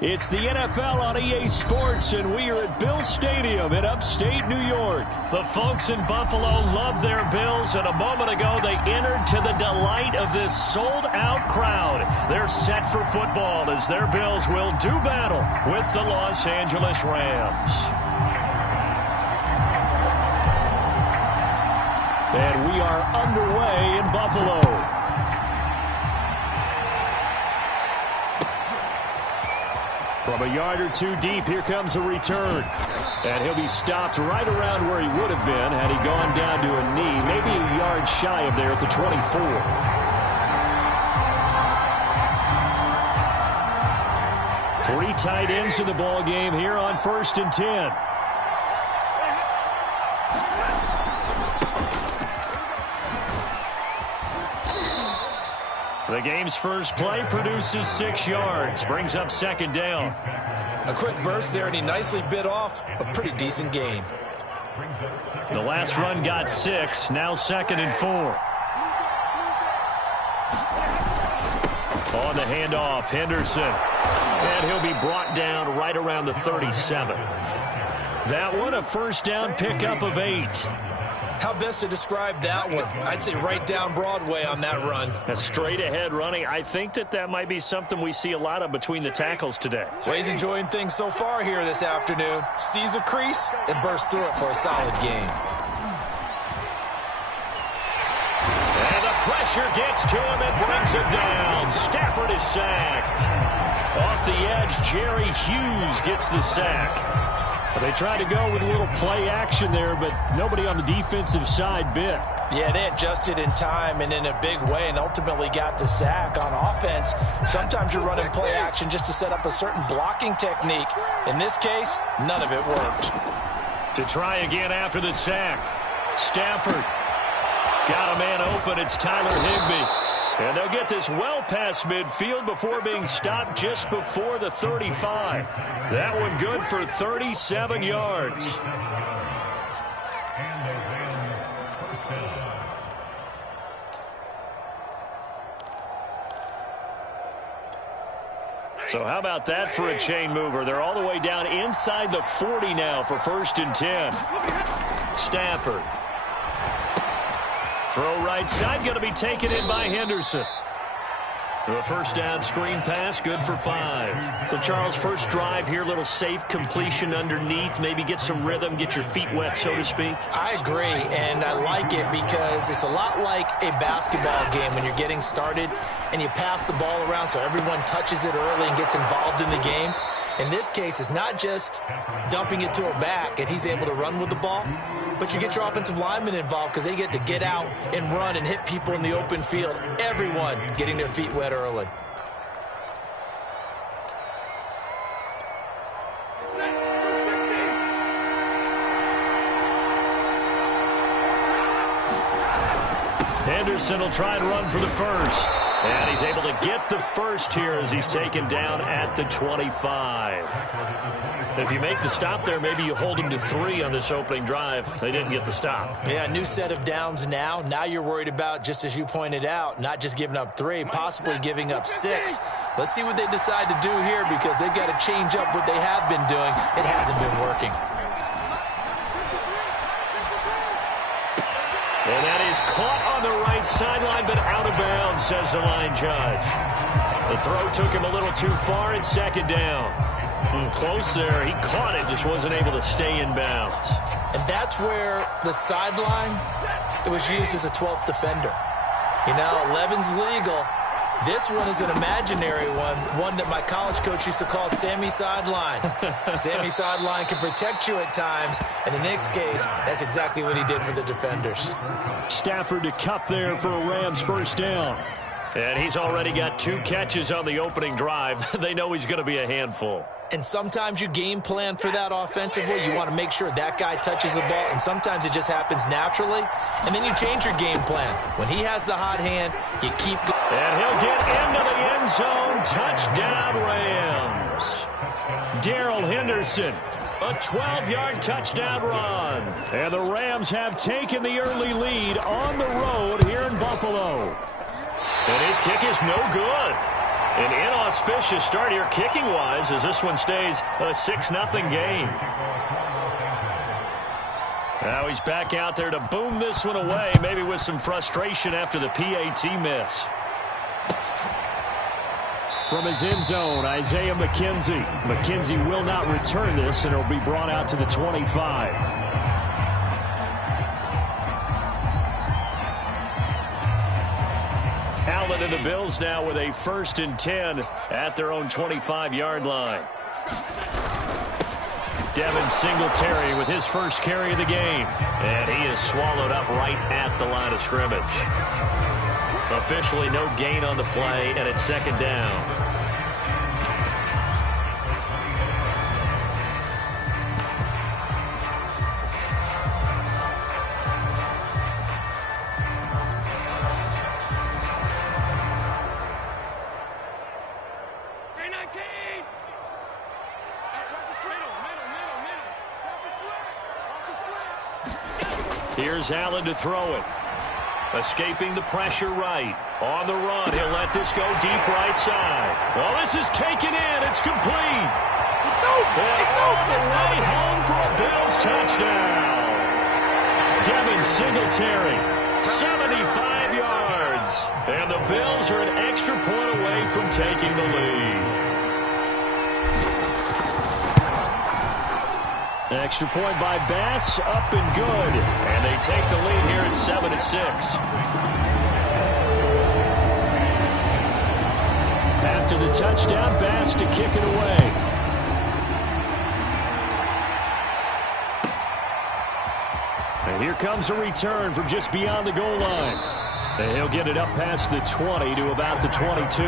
It's the NFL on EA Sports, and we are at Bill Stadium in upstate New York. The folks in Buffalo love their Bills, and a moment ago they entered to the delight of this sold-out crowd. They're set for football as their Bills will do battle with the Los Angeles Rams. And we are underway in Buffalo. From a yard or two deep, here comes a return. And he'll be stopped right around where he would have been had he gone down to a knee, maybe a yard shy of there at the 24. Three tight ends in the ball game here on 1st and 10. The game's first play produces 6 yards, brings up 2nd down. A quick burst there, and he nicely bit off a pretty decent gain. The last run got 6, now 2nd and 4. On the handoff, Henderson. And he'll be brought down right around the 37. That one, a first down pickup of 8. How best to describe that one? I'd say right down Broadway on that run. A straight ahead running. I think that might be something we see a lot of between the tackles today. Well, he's enjoying things so far here this afternoon. Sees a crease and bursts through it for a solid gain. And the pressure gets to him and brings him down. Stafford is sacked. Off the edge, Jerry Hughes gets the sack. They tried to go with a little play action there, but nobody on the defensive side bit. Yeah, they adjusted in time and in a big way and ultimately got the sack. On offense, sometimes you're running play action just to set up a certain blocking technique. In this case, none of it worked. To try again after the sack, Stafford got a man open. It's Tyler Higbee. And they'll get this well past midfield before being stopped just before the 35. That one good for 37 yards. So how about that for a chain mover? They're all the way down inside the 40 now for 1st and 10. Stafford. Throw right side, going to be taken in by Henderson. The first down screen pass, good for 5. So, Charles, first drive here, little safe completion underneath. Maybe get some rhythm, get your feet wet, so to speak. I agree, and I like it because it's a lot like a basketball game when you're getting started and you pass the ball around so everyone touches it early and gets involved in the game. In this case, it's not just dumping it to a back and he's able to run with the ball, but you get your offensive linemen involved because they get to get out and run and hit people in the open field. Everyone getting their feet wet early. Henderson will try and run for the first. And he's able to get the first here as he's taken down at the 25. If you make the stop there, maybe you hold him to 3 on this opening drive. They didn't get the stop. Yeah, new set of downs now. Now you're worried about, just as you pointed out, not just giving up 3, possibly giving up 6. Let's see what they decide to do here because they've got to change up what they have been doing. It hasn't been working. And that is caught on the right sideline, but out of bounds, says the line judge. The throw took him a little too far. It's 2nd down. Close there. He caught it, just wasn't able to stay in bounds. And that's where the sideline, it was used as a 12th defender. You know, 11's legal. This one is an imaginary one that my college coach used to call Sammy Sideline. Sammy Sideline can protect you at times, and in this case, that's exactly what he did for the defenders. Stafford to Cup there for a Rams first down. And he's already got 2 catches on the opening drive. They know he's going to be a handful. And sometimes you game plan for that offensively. You want to make sure that guy touches the ball, and sometimes it just happens naturally. And then you change your game plan. When he has the hot hand, you keep going. And he'll get into the end zone. Touchdown, Rams. Darrell Henderson, a 12-yard touchdown run. And the Rams have taken the early lead on the road here in Buffalo. And his kick is no good. An inauspicious start here kicking-wise as this one stays a 6-0 game. Now he's back out there to boom this one away, maybe with some frustration after the PAT miss. From his end zone, Isaiah McKenzie. McKenzie will not return this, and it'll be brought out to the 25. Allen and the Bills now with a 1st and 10 at their own 25-yard line. Devin Singletary with his first carry of the game. And he is swallowed up right at the line of scrimmage. Officially no gain on the play, and it's 2nd down. Here's Allen to throw it. Escaping the pressure right. On the run, he'll let this go deep right side. Well, this is taken in. It's complete. It's over. All the way home for a Bills touchdown. Devin Singletary, 75 yards. And the Bills are an extra point away from taking the lead. Extra point by Bass, up and good. And they take the lead here at 7-6. After the touchdown, Bass to kick it away. And here comes a return from just beyond the goal line. And he'll get it up past the 20 to about the 22.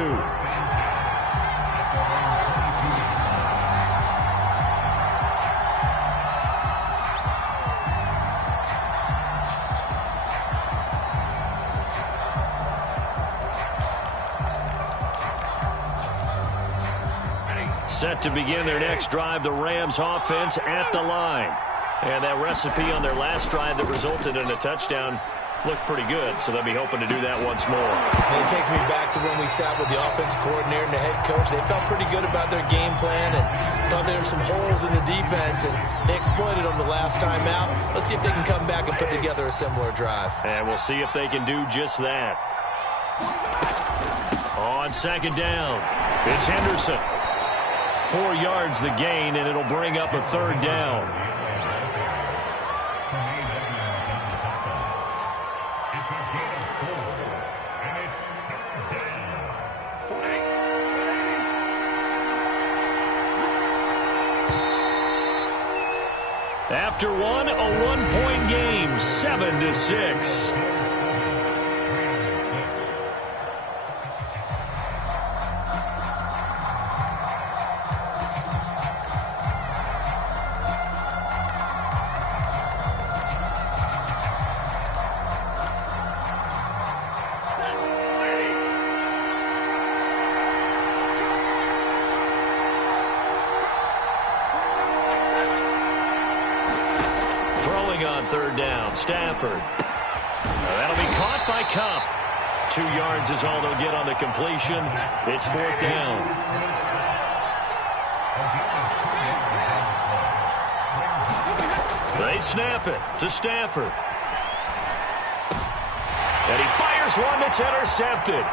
Set to begin their next drive, the Rams offense at the line. And that recipe on their last drive that resulted in a touchdown looked pretty good, so they'll be hoping to do that once more. It takes me back to when we sat with the offense coordinator and the head coach. They felt pretty good about their game plan and thought there were some holes in the defense, and they exploited them the last time out. Let's see if they can come back and put together a similar drive. And we'll see if they can do just that. On 2nd down, it's Henderson. 4 yards the gain, and it'll bring up a 3rd down. After one, a 1-point game, 7-6. On 3rd down, Stafford. That'll be caught by Cup. 2 yards is all they'll get on the completion. It's 4th down. They snap it to Stafford. And he fires one that's intercepted.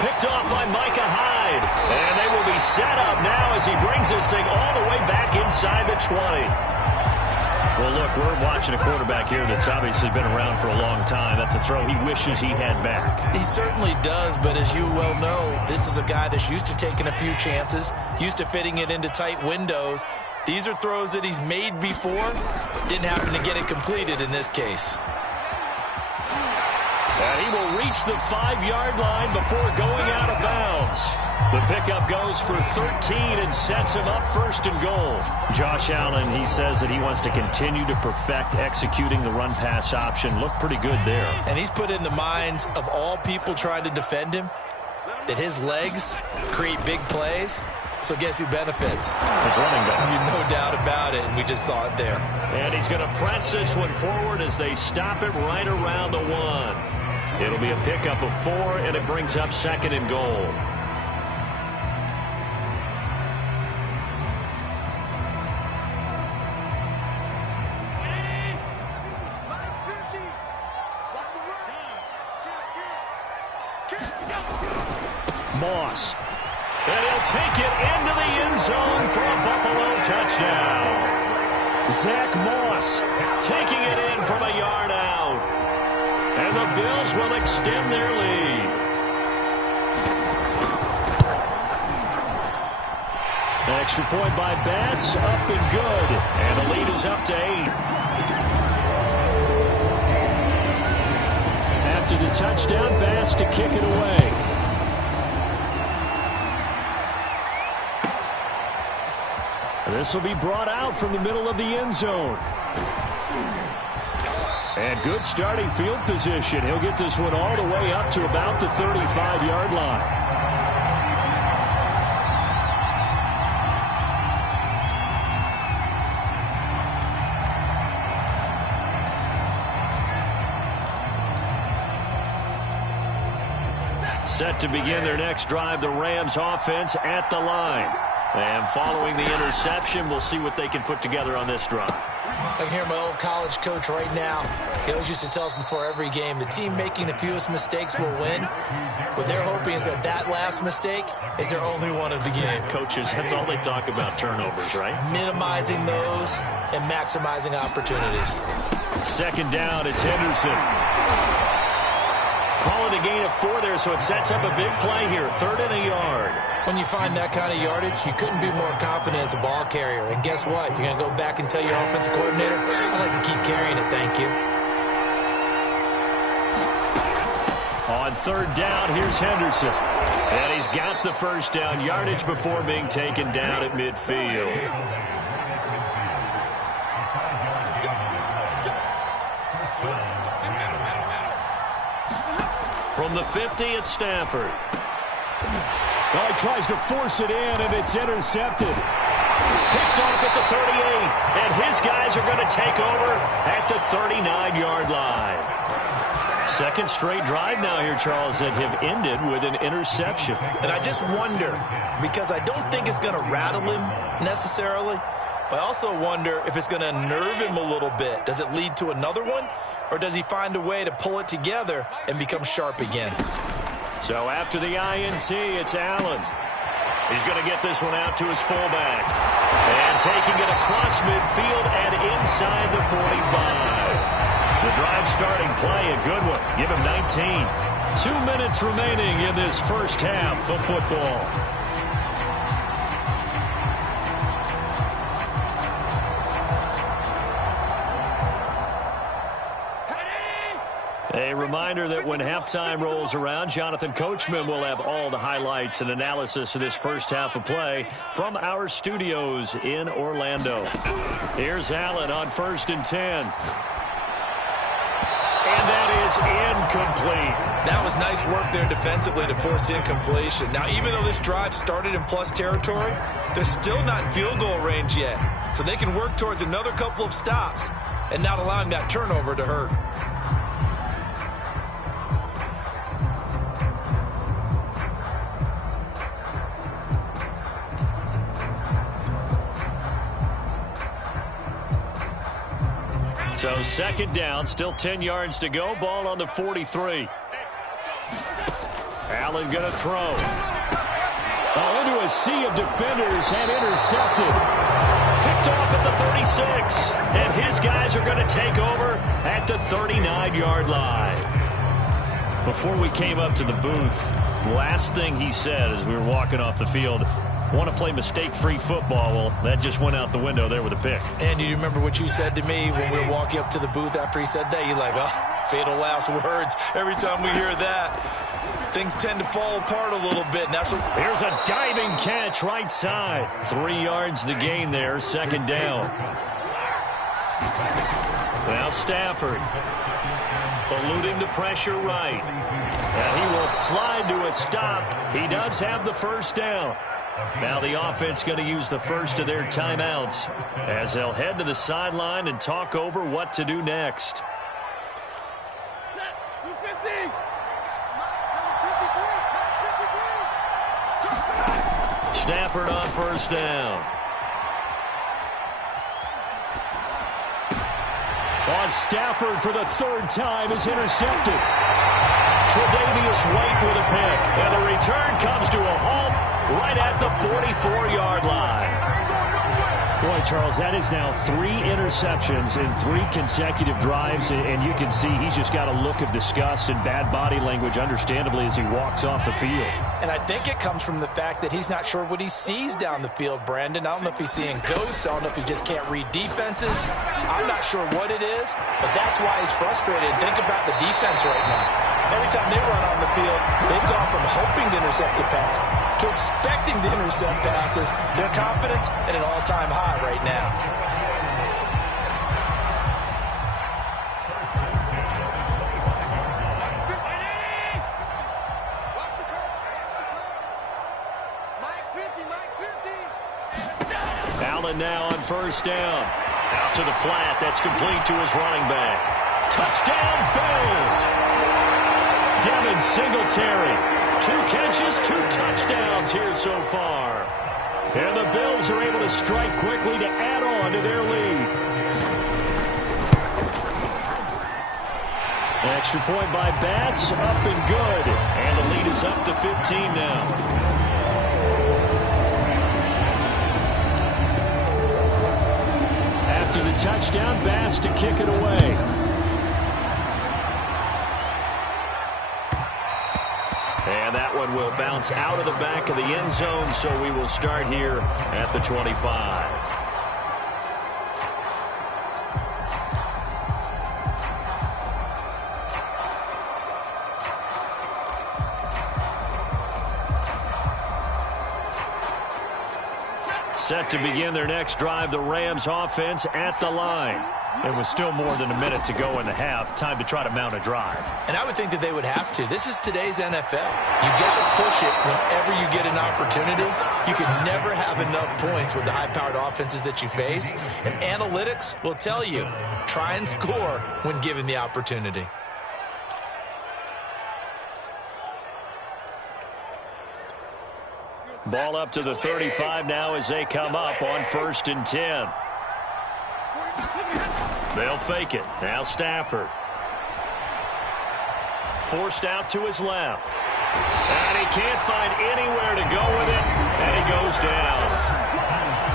Picked off by Micah Hyde. And they will be set up now as he brings this thing all the way back inside the 20. Well, look, we're watching a quarterback here that's obviously been around for a long time. That's a throw he wishes he had back. He certainly does, but as you well know, this is a guy that's used to taking a few chances, used to fitting it into tight windows. These are throws that he's made before. Didn't happen to get it completed in this case. And he will reach the 5-yard line before going out of bounds. The pickup goes for 13 and sets him up 1st and goal. Josh Allen, he says that he wants to continue to perfect executing the run-pass option. Looked pretty good there. And he's put in the minds of all people trying to defend him that his legs create big plays. So guess who benefits? His running back. No doubt about it, and we just saw it there. And he's going to press this one forward as they stop it right around the 1. It'll be a pickup of 4, and it brings up 2nd and goal. Moss. And he'll take it into the end zone for a Buffalo touchdown. Zach Moss taking it in from a yard out. And the Bills will extend their lead. An extra point by Bass, up and good. And the lead is up to 8. After the touchdown, Bass to kick it away. This will be brought out from the middle of the end zone. And good starting field position. He'll get this one all the way up to about the 35-yard line. Set to begin their next drive, the Rams offense at the line. And following the interception, we'll see what they can put together on this drive. I can hear my old college coach right now. He always used to tell us before every game, the team making the fewest mistakes will win. What they're hoping is that that last mistake is their only one of the game. Coaches, that's all they talk about, turnovers, right? Minimizing those and maximizing opportunities. Second down, it's Henderson. Calling a gain of 4 there, so it sets up a big play here. 3rd and a yard. When you find that kind of yardage, you couldn't be more confident as a ball carrier. And guess what? You're going to go back and tell your offensive coordinator, I'd like to keep carrying it, thank you. On 3rd down, here's Henderson. And he's got the first down yardage before being taken down at midfield. From the 50, it's Stafford. Oh, he tries to force it in, and it's intercepted. Picked off at the 38, and his guys are going to take over at the 39-yard line. Second straight drive now here, Charles, that have ended with an interception. And I just wonder, because I don't think it's going to rattle him necessarily, but I also wonder if it's going to unnerve him a little bit. Does it lead to another one, or does he find a way to pull it together and become sharp again? So after the INT, it's Allen. He's going to get this one out to his fullback. And taking it across midfield and inside the 45. The drive starting play, a good one. Give him 19. 2 minutes remaining in this first half of football. A reminder that when halftime rolls around, Jonathan Coachman will have all the highlights and analysis of this first half of play from our studios in Orlando. Here's Allen on 1st and 10. And that is incomplete. That was nice work there defensively to force incompletion. Now, even though this drive started in plus territory, they're still not in field goal range yet. So they can work towards another couple of stops and not allowing that turnover to hurt. So second down, still 10 yards to go. Ball on the 43. Allen going to throw. Into a sea of defenders and intercepted. Picked off at the 36. And his guys are going to take over at the 39-yard line. Before we came up to the booth, last thing he said as we were walking off the field, want to play mistake-free football. Well, that just went out the window there with a pick. And you remember what you said to me when we were walking up to the booth after he said that? You're like, oh, fatal last words. Every time we hear that, things tend to fall apart a little bit. And that's what... Here's a diving catch right side. 3 yards the gain there, second down. Now Stafford eluding the pressure right. And he will slide to a stop. He does have the first down. Now the offense going to use the first of their timeouts as they'll head to the sideline and talk over what to do next. Stafford on first down. On Stafford for the 3rd time is intercepted. Tre'Davious White with a pick. And the return comes to a halt right at the 44-yard line. Boy, Charles, that is now 3 interceptions in 3 consecutive drives, and you can see he's just got a look of disgust and bad body language, understandably, as he walks off the field. And I think it comes from the fact that he's not sure what he sees down the field, Brandon. I don't know if he's seeing ghosts. I don't know if he just can't read defenses. I'm not sure what it is, but that's why he's frustrated. Think about the defense right now. Every time they run on the field, they've gone from hoping to intercept a pass to expecting to intercept passes. Their confidence at an all-time high right now. Allen now on first down. Out to the flat. That's complete to his running back. Touchdown, Bills! Devin Singletary. 2 catches, 2 touchdowns here so far. And the Bills are able to strike quickly to add on to their lead. Extra point by Bass, up and good. And the lead is up to 15 now. After the touchdown, Bass to kick it away. And that one will bounce out of the back of the end zone, so we will start here at the 25. Set to begin their next drive, the Rams offense at the line. It was still more than a minute to go in the half. Time to try to mount a drive. And I would think that they would have to. This is today's NFL. You got to push it whenever you get an opportunity. You can never have enough points with the high-powered offenses that you face. And analytics will tell you, try and score when given the opportunity. Ball up to the 35 now as they come up on 1st and 10. They'll fake it. Now Stafford. Forced out to his left. And he can't find anywhere to go with it. And he goes down.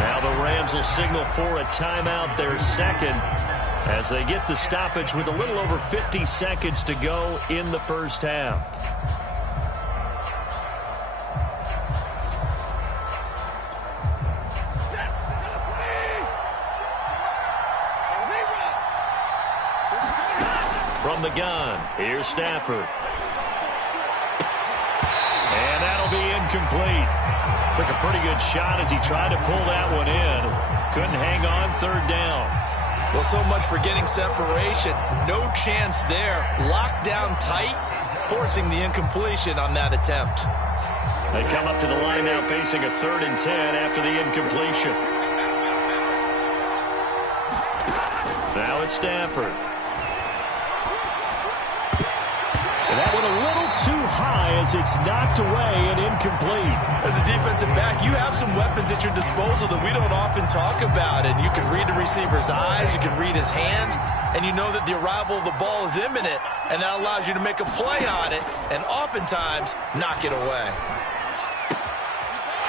Now the Rams will signal for a timeout, their second, as they get the stoppage with a little over 50 seconds to go in the first half. From the gun, here's Stafford. And that'll be incomplete. Took a pretty good shot as he tried to pull that one in. Couldn't hang on, 3rd down. Well, so much for getting separation. No chance there. Locked down tight, forcing the incompletion on that attempt. They come up to the line now facing a 3rd and 10 after the incompletion. Now it's Stafford. And that one a little too high as it's knocked away and incomplete. As a defensive back, you have some weapons at your disposal that we don't often talk about. And you can read the receiver's eyes, you can read his hands, and you know that the arrival of the ball is imminent. And that allows you to make a play on it and oftentimes knock it away.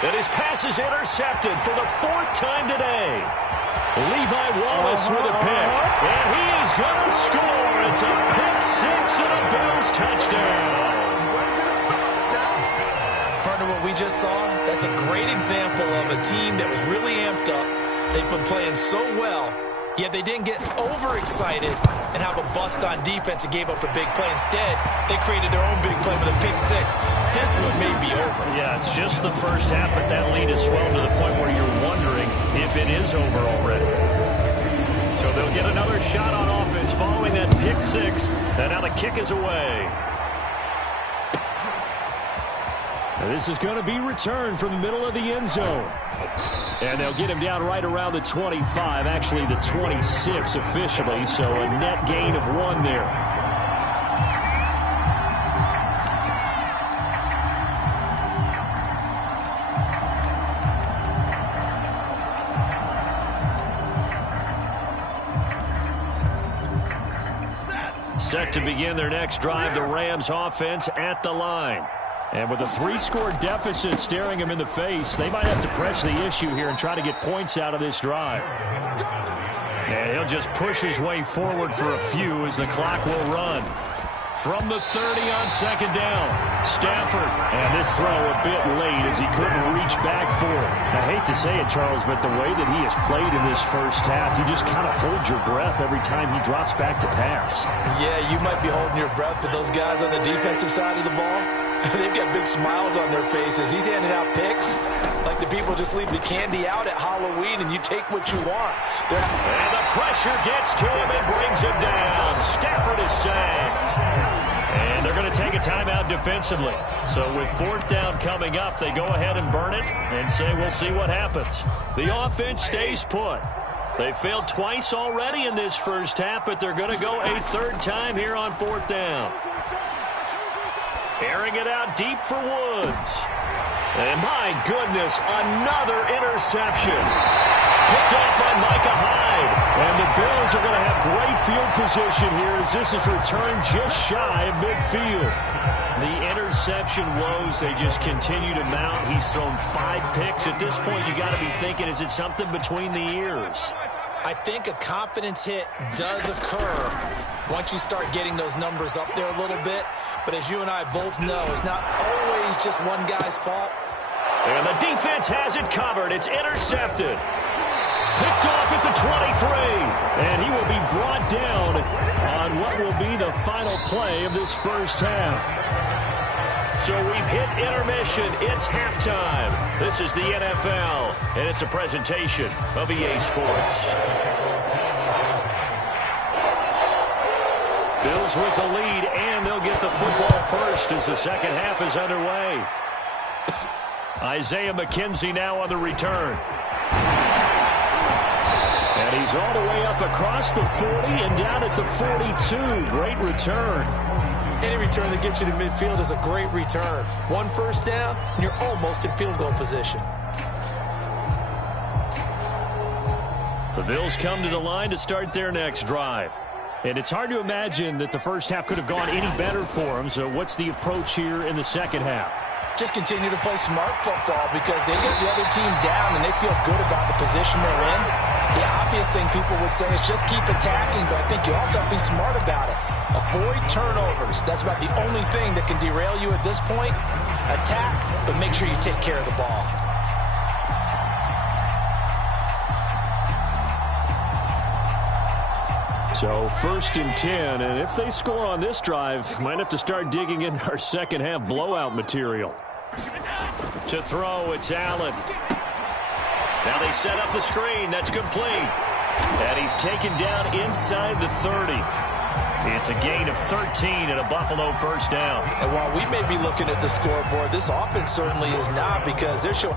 And his pass is intercepted for the 4th time today. Levi Wallace with a pick. And he is going to score. It's a pick 6 and a Bills touchdown. Partner, what we just saw, that's a great example of a team that was really amped up. They've been playing so well, yet they didn't get overexcited and have a bust on defense and gave up a big play. Instead, they created their own big play with a pick 6. This one may be over. Yeah, it's just the first half, but that lead has swelled to the point where you're wondering if it is over already. So they'll get another shot on offense following that pick 6, and now the kick is away. And this is going to be returned from the middle of the end zone. And they'll get him down right around the 25, actually the 26 officially, so a net gain of 1 there. Set to begin their next drive, the Rams offense at the line. And with a 3-score deficit staring them in the face, they might have to press the issue here and try to get points out of this drive. And he'll just push his way forward for a few as the clock will run. From the 30 on second down, Stafford. And this throw a bit late as he couldn't reach back for it. I hate to say it, Charles, but the way that he has played in this first half, you just kind of hold your breath every time he drops back to pass. Yeah, you might be holding your breath, but those guys on the defensive side of the ball, they've got big smiles on their faces. He's handing out picks like the people just leave the candy out at Halloween and you take what you want. And the pressure gets to him and brings him down. Stafford is sacked. And they're going to take a timeout defensively. So with 4th down coming up, they go ahead and burn it and say we'll see what happens. The offense stays put. They failed twice already in this first half, but they're going to go a 3rd time here on 4th down. Airing it out deep for Woods. And my goodness, another interception. Picked off by Micah Hyde. And the Bills are going to have great field position here as this is returned just shy of midfield. The interception woes, they just continue to mount. He's thrown 5 picks. At this point, you got to be thinking, is it something between the ears? I think a confidence hit does occur once you start getting those numbers up there a little bit. But as you and I both know, it's not always just one guy's fault. And the defense has it covered. It's intercepted. Picked off at the 23. And he will be brought down on what will be the final play of this first half. So we've hit intermission. It's halftime. This is the NFL, and it's a presentation of EA Sports. Bills with the lead, and they'll get the football first as the second half is underway. Isaiah McKenzie now on the return. And he's all the way up across the 40 and down at the 42. Great return. Any return that gets you to midfield is a great return. 1 first down, and you're almost in field goal position. The Bills come to the line to start their next drive. And it's hard to imagine that the first half could have gone any better for them. So what's the approach here in the second half? Just continue to play smart football because they get the other team down and they feel good about the position they're in. The obvious thing people would say is just keep attacking, but I think you also have to be smart about it. Avoid turnovers. That's about the only thing that can derail you at this point. Attack, but make sure you take care of the ball. So 1st and 10, and if they score on this drive, might have to start digging into our second half blowout material. To throw, it's Allen. Now they set up the screen. That's complete. And he's taken down inside the 30. It's a gain of 13 and a Buffalo first down. And while we may be looking at the scoreboard, this offense certainly is not because they're showing